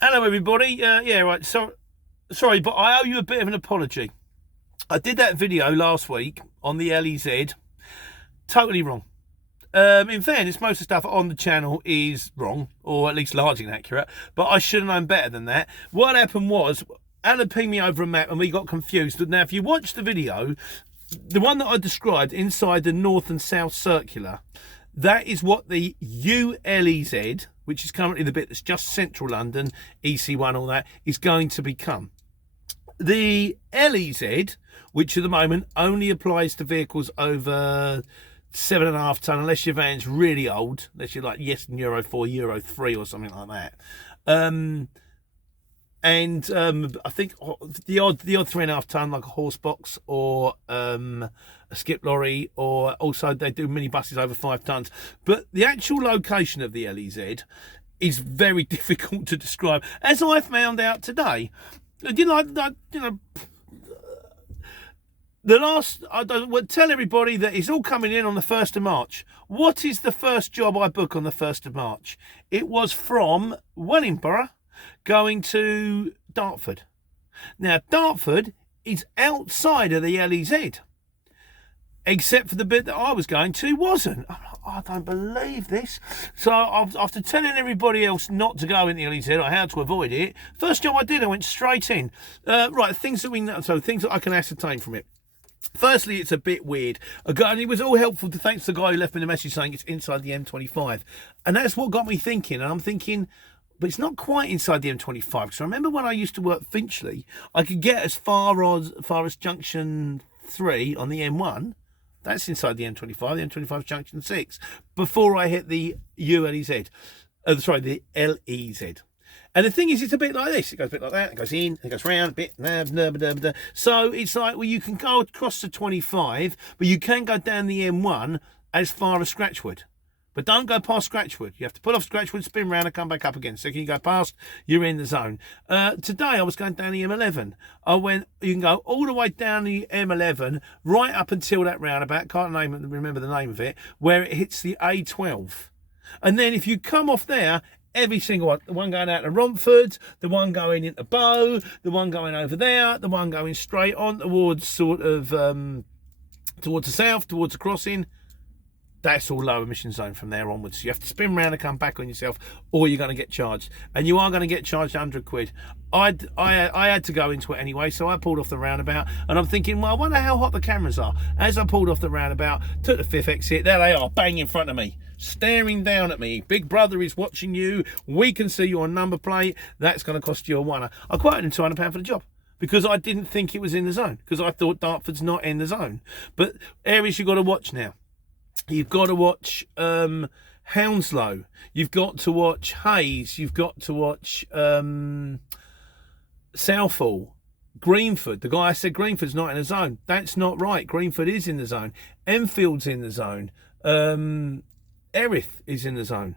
Hello, everybody. Yeah, right. So, sorry, but I owe you a bit of an apology. I did that video last week on the LEZ. Totally wrong. In fairness, most of the stuff on the channel is wrong, or at least largely inaccurate. But I should have known better than that. What happened was, Anna pinged me over a map, and we got confused. Now, if you watch the video, the one that I described inside the North and South Circular, that is what the ULEZ, which is currently the bit that's just central London, EC1, all that, is going to become. The LEZ, which at the moment only applies to vehicles over 7.5 tonne, unless your van's really old, unless you're like Euro 4, Euro 3 or something like that. I think the odd 3.5 tonne, like a horse box or a skip lorry, or also they do minibuses over 5 tonnes. But the actual location of the LEZ is very difficult to describe, as I found out today. I would tell everybody that it's all coming in on the 1st of March. What is the first job I book on the 1st of March? It was from Wellingborough going to Dartford. Now, Dartford is outside of the LEZ, except for the bit that I was going to wasn't. I don't believe this. So after telling everybody else not to go in the LEZ or how to avoid it, first job I did, I went straight in. Right, things that we know, so things that I can ascertain from it. Firstly, it's a bit weird. And it was all helpful to thanks to the guy who left me the message saying it's inside the M25. And that's what got me thinking. And I'm thinking, but it's not quite inside the M25. Because I remember when I used to work Finchley, I could get as far as junction 3 on the M1. That's inside the M25. The M25 is junction 6 before I hit the ULEZ. The LEZ. And the thing is, it's a bit like this. It goes a bit like that. It goes in, it goes round a bit. So it's like, well, you can go across the 25, but you can go down the M1 as far as Scratchwood. But don't go past Scratchwood. You have to pull off Scratchwood, spin round and come back up again. So can you go past, you're in the zone. Today I was going down the M11. You can go all the way down the M11, right up until that roundabout, can't remember the name of it, where it hits the A12. And then if you come off there, every single one, the one going out to Romford, the one going into Bow, the one going over there, the one going straight on towards towards the south, towards the crossing, that's all low emission zone from there onwards. You have to spin round and come back on yourself, or you're going to get charged. And you are going to get charged £100. I had to go into it anyway, so I pulled off the roundabout, and I'm thinking, well, I wonder how hot the cameras are. As I pulled off the roundabout, took the 5th exit, there they are, bang in front of me, staring down at me. Big brother is watching you. We can see your number plate. That's going to cost you a £1. I quoted him £200 for the job, because I didn't think it was in the zone, because I thought Dartford's not in the zone. But areas you've got to watch now. You've got to watch Hounslow. You've got to watch Hayes. You've got to watch Southall. Greenford. The guy I said Greenford's not in the zone. That's not right. Greenford is in the zone. Enfield's in the zone. Erith is in the zone.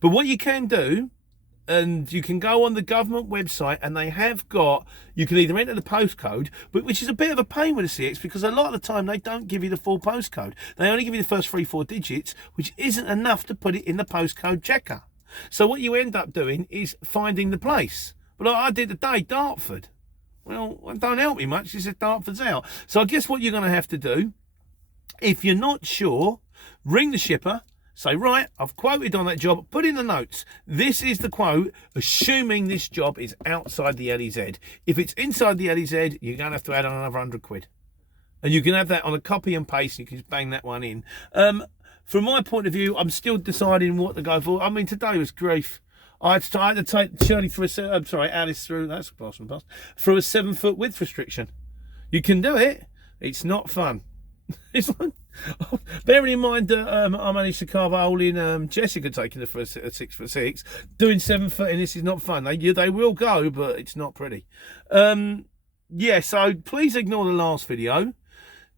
But what you can do, and you can go on the government website, and they have got, you can either enter the postcode, but which is a bit of a pain with the CX, because a lot of the time they don't give you the full postcode. They only give you the first 3-4 digits, which isn't enough to put it in the postcode checker. So what you end up doing is finding the place. But like I did today, Dartford. Well, it don't help me much. It says Dartford's out. So I guess what you're going to have to do, if you're not sure, ring the shipper. Say, right, I've quoted on that job, put in the notes. This is the quote, assuming this job is outside the LEZ. If it's inside the LEZ, you're going to have to add on another £100. And you can have that on a copy and paste, and you can just bang that one in. From my point of view, I'm still deciding what to go for. I mean, today was grief. I had to take Shirley through Alice through, that's pass and pass, through a 7-foot width restriction. You can do it. It's not fun. It's like, bearing in mind that I managed to carve a hole in Jessica taking her for a 6'6", doing 7 foot, and this is not fun. They will go, but it's not pretty. Yeah, so please ignore the last video.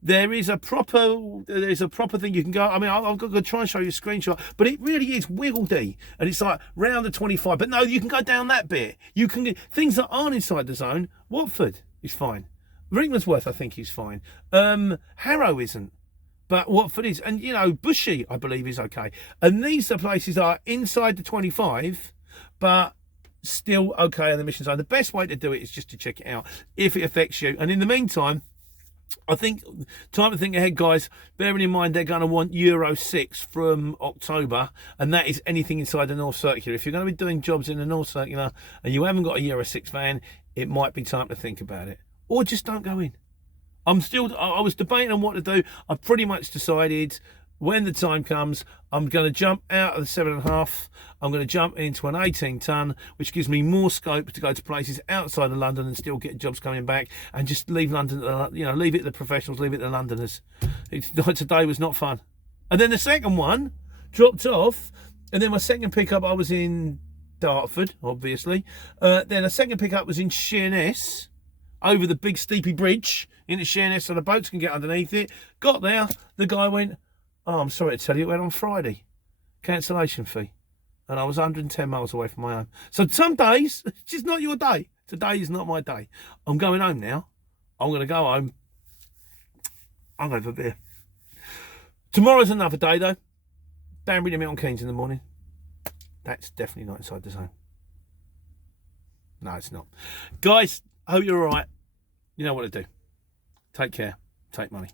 There's a proper thing you can go. I mean, I've got to try and show you a screenshot, but it really is wiggledy, and it's like round the 25. But no, you can go down that bit. You can get things that aren't inside the zone. Watford is fine. Rickmansworth, I think, is fine. Harrow isn't, but Watford is. And, you know, Bushy, I believe, is okay. And these are places that are inside the 25, but still okay on the mission zone. The best way to do it is just to check it out if it affects you. And in the meantime, I think time to think ahead, guys. Bearing in mind they're going to want Euro 6 from October, and that is anything inside the North Circular. If you're going to be doing jobs in the North Circular and you haven't got a Euro 6 van, it might be time to think about it. Or just don't go in. I was debating on what to do. I've pretty much decided when the time comes, I'm going to jump out of the 7.5. I'm going to jump into an 18-ton, which gives me more scope to go to places outside of London and still get jobs coming back, and just leave London, leave it to the professionals, leave it to the Londoners. Today was not fun. And then the second one dropped off, and then my second pickup, I was in Dartford, obviously. Then a second pickup was in Sheerness, over the big steepy bridge into Sheerness so the boats can get underneath it. Got there, the guy went, "Oh, I'm sorry to tell you, it went on Friday. Cancellation fee." And I was 110 miles away from my home. So some days, it's just not your day. Today is not my day. I'm going home now. I'm going to go home. I'm going to have a beer. Tomorrow's another day, though. Banbury to Milton Keynes in the morning. That's definitely not inside the zone. No, it's not. Guys, I hope you're all right. You know what to do. Take care. Take money.